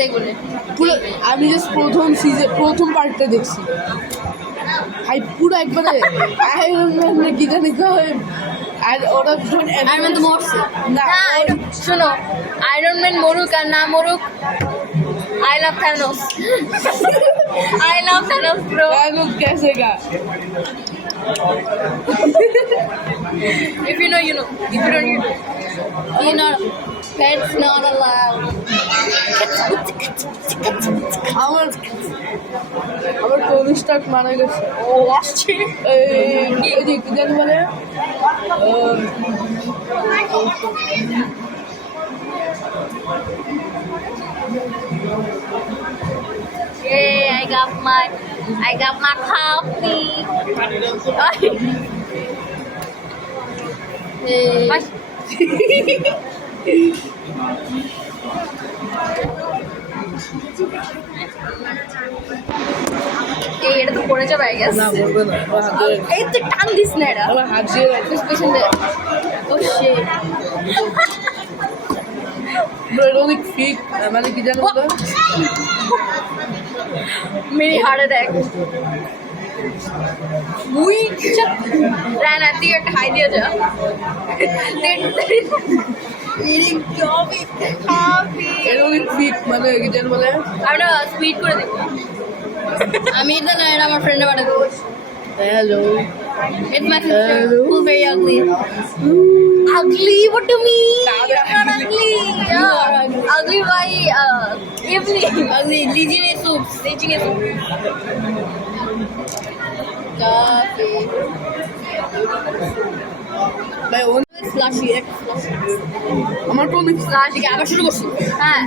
দেখবলে পুরো আমি জাস্ট প্রথম পার্টটা দেখছি ভাই পুরো একবারে আয়রন ম্যান না কি জানি কয় আর ওরা যখন আয়রন ম্যান তো মরছে না শোনো আয়রন ম্যান মরুক আর না মরুক I love Thanos. I love Thanos, bro. Thanos कैसे का If you know, you know. If you don't, you don't. You know, pets not allowed. আমার টনি স্টার্ক মারা গেছে ও আসছে এই যে কি জানি বলে Yay, I got my coffee. এই এটা তো পড়ে যাবে আই গেস না বলবে না এই তো টান দিস না এটা আমার হাত দিয়ে রাখতে পেছনে ও শিট ব্রোনিক ফিক মানে কি জানো তো मेरी हार्ट अटैक मुई रहना दिया खाई दिया जा मेरी कॉफी ব্রোনিক ফিক মানে কি জানো বলে আমরা স্পিড করে দেব আমি এটা না এটা আমার ফ্রেন্ডে পাঠাবো hello It's my sister who's very ugly. Ugly? What do you mean? I'm not ugly. Yeah. Ugly by evening. Ugly. Legion soups. Coffee. ভাই ওন Slushy. আমার টনিক Slushy. আবার শুরু করছি হ্যাঁ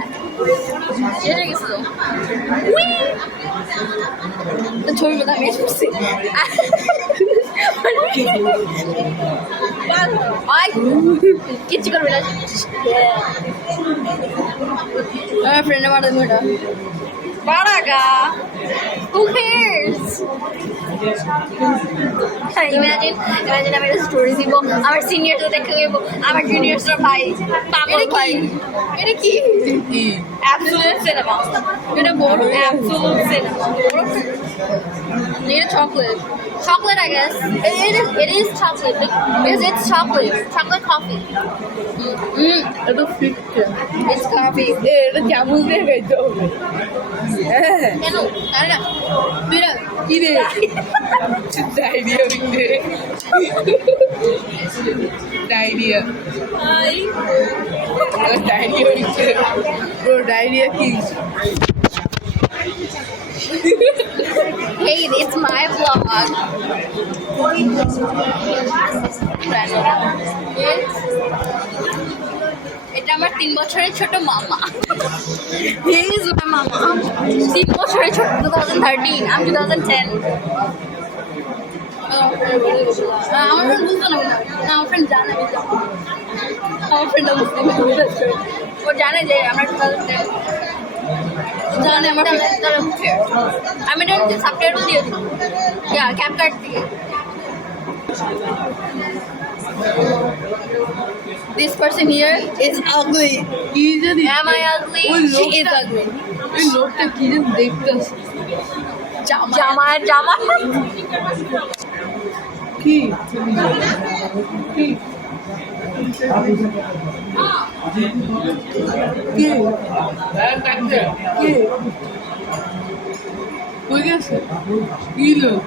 এটা গেছিল তো ছবি কথা আমি করছি কিচ্ছু করবে না আমার ফ্রেন্ড আমার মেয়েটা বাড়াগা who cares imagine আমি একটা স্টোরি দিব আমার সিনিয়রদের দেখে দেবো আমার জুনিয়রসরা ভাই পাগল ভাই এটা কি অ্যাবসোলিউট সিনেমা এটা বড় অ্যাবসোলিউট সিনেমা এটা chocolate I guess it is chocolate because it's chocolate coffee এটা ফিক it's coffee এটা কেমন দিয়ে খাইতে হবে কেন আরে না তুই কি রে ডায়রিয়া বিন্দে ডায়রিয়া বিন্দে ব্রো ডায়রিয়া কি hey it's my vlog এটা আমার 3 বছরের ছোট মামা he is my mama 3 বছরের ছোট 2013 I'm 2010 আমার ফ্রেন্ড বুঝতো না আমার ফ্রেন্ড জানে আমার ফ্রেন্ড ও জানে যে আমরা 2010 জানে আমার আমি এটা সাবটাইটেল দিয়ে দিই ক্যাপকাট দিয়ে This person here is ugly. কি জানি Am I ugly? She is ugly. ওই লোকটা কি জানি দেখতেছে জামা কি কি কে কই গেছে কি লোক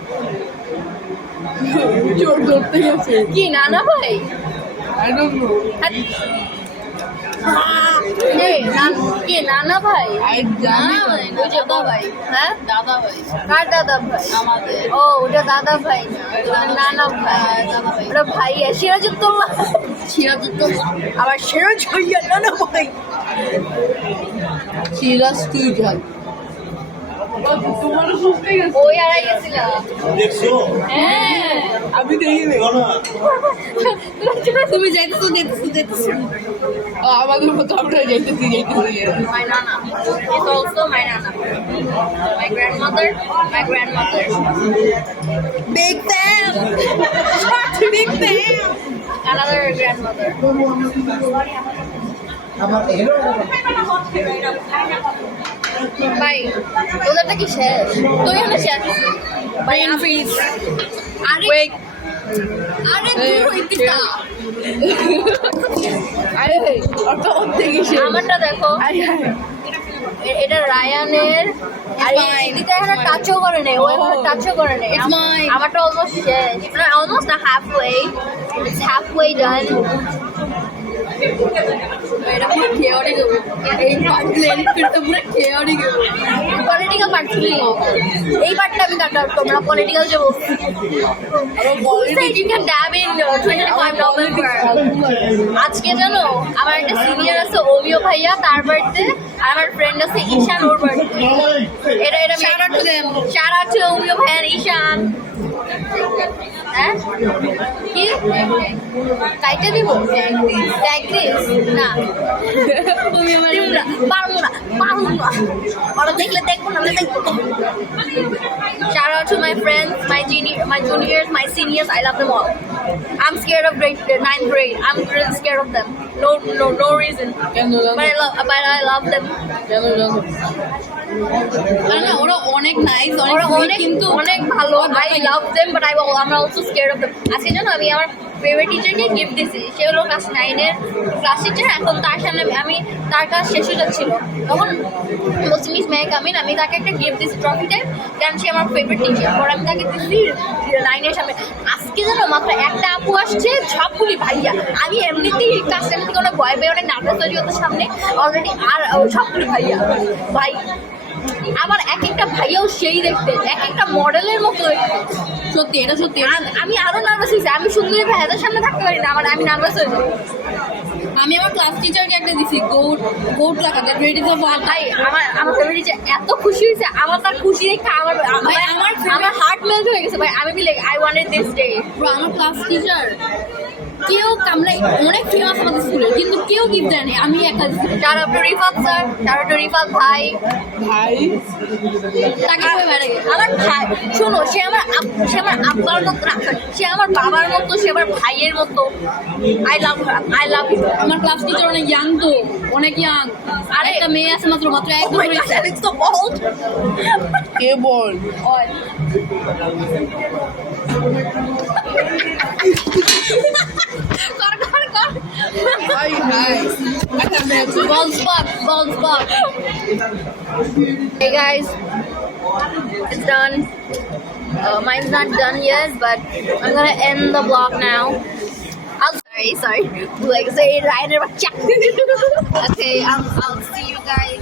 চোর ধরতে গেছে কি নানা ভাই আই ডোন্ট নো কে নানা ভাই আই জানি ওই যে দাদা ভাই হ্যাঁ দাদা ভাই কার দাদা ভাই আমাদের ও ওটা দাদা ভাই না ওটা নানা ভাই ওটা ভাই সিরাজউদ্দৌলা আবার সিরাজ ভাইয়া নানা ভাই সিরাজ তুই যাই তোমার বুঝতে গেছে ওই আড়াই গেছিলাম দেখছো হ্যাঁ আমি দেখিনি তুমি যাইতেছো আমাদের মতো আমরা যাইতেছি My nana is also my nana. My grandmother. Big Sam. Big Sam. Another grandmother. ভাই ওদেরটা কি শেষ তুই এখানে শেষ ভাই ফ্রিজ আরে ওয়েক আরে দূর হইতে না আরে ওটা অর্ধেকই শেষ আমারটা দেখো আরে আরে এটা রায়ানের আর এদিকে এখানে টাচও করে নেই ও এখানে টাচও করে নেই It's mine. আমারটা অলমোস্ট শেষ মানে অলমোস্ট না halfway it's halfway done এটা পুরো chaotic হবে। এই part blend করতে পুরো chaotic হবে। পলিটিক্যাল পার্ট ছিল এই পার্টটা আমি কাট আউট করব না পলিটিক্যাল যে বলছি you can dab in $25 per আজকে জানো আমার একটা সিনিয়র আছে ওমিও ভাইয়া তার বার্থডে আর আমার ফ্রেন্ড আছে ঈশান ওর বার্থডে এটা Shout out to them. shout out to ওমিও ভাইয়া and ঈশান হ্যাঁ কি কাইটা দিব ট্যাগ দিস না তুমি আমার দিব না পারবো না ওরা দেখলে দেখবো না দেখবো shout out to my friends my juniors my seniors I love them all I'm scared of grade 9th grade I'm really scared of them no reason কেন but I love them কেন জানো না ওরা অনেক নাইস ওরা অনেক অনেক কিন্তু অনেক ভালো I love them but I'm also scared of them আজকে জানো আমি আমার ফেভারিট টিচারকে গিফট দিয়েছি সে হলো ক্লাস 9 এর ক্লাস টিচার এখন তার সামনে আমি তার ক্লাস শেষ হয়ে যাচ্ছিল তখন বলছি মিস মে কামিন আমি তাকে একটা গিফট দিয়েছি ট্রফি টাইপ কারণ সে আমার ফেভারিট টিচার পর আমি তাকে দিচ্ছি লাইনের সামনে আজকে জানো মাত্র একটা আপু আসছে সবগুলি ভাইয়া আমি এমনিতেই ক্লাস 10 থেকে অনেক ভয় পেয়ে অনেক নার্ভাস তৈরি হতো সামনে অলরেডি আর সবগুলি ভাইয়া ভাই আবার এক একটা ভাইয়াও সেই দেখতে এক একটা মডেলের মতো দেখতে সত্যি এটা সত্যি আমি আরো নার্ভাস হয়েছি আমি সুন্দরী ভাইয়াদের সামনে থাকতে পারি না আমি নার্ভাস হয়ে যাই আমি আমার ক্লাস টিচারকে একটা দিছি গোট লাগা দ্যাট রেডি ফর ভাই আমার ফেভারিট টিচার এত খুশি হয়েছে আমার তার খুশি দেখে আমার হার্ট মেল্ট হয়ে গেছে ভাই আমি be like I wanted this day আমার ক্লাস টিচার কেউ আমরা অনেক ফেমাস আমাদের স্কুলে কিন্তু কেউ গিফট দেয়নি আমি একটা দিছি shout out to Rifat sir shout out to Rifat ভাই ভাই তাকে সবাই বেড়ে গেছে আমার ভাই শোনো সে আমার আব্বার মতো রাখে সে আমার বাবার মতো সে আমার ভাইয়ের মতো আই লাভ ইউ আমার ক্লাস টিচার অনেক ইয়াং তো অনেক ইয়াং আর একটা মেয়ে আছে মাত্র এক Oh my বছরের। gosh, it's so old. কে বল কর ভাই ভাই আচ্ছা bald spot hey guys it's done mine's not done yet but I'm gonna end the vlog now sorry like say right okay I'll see you guys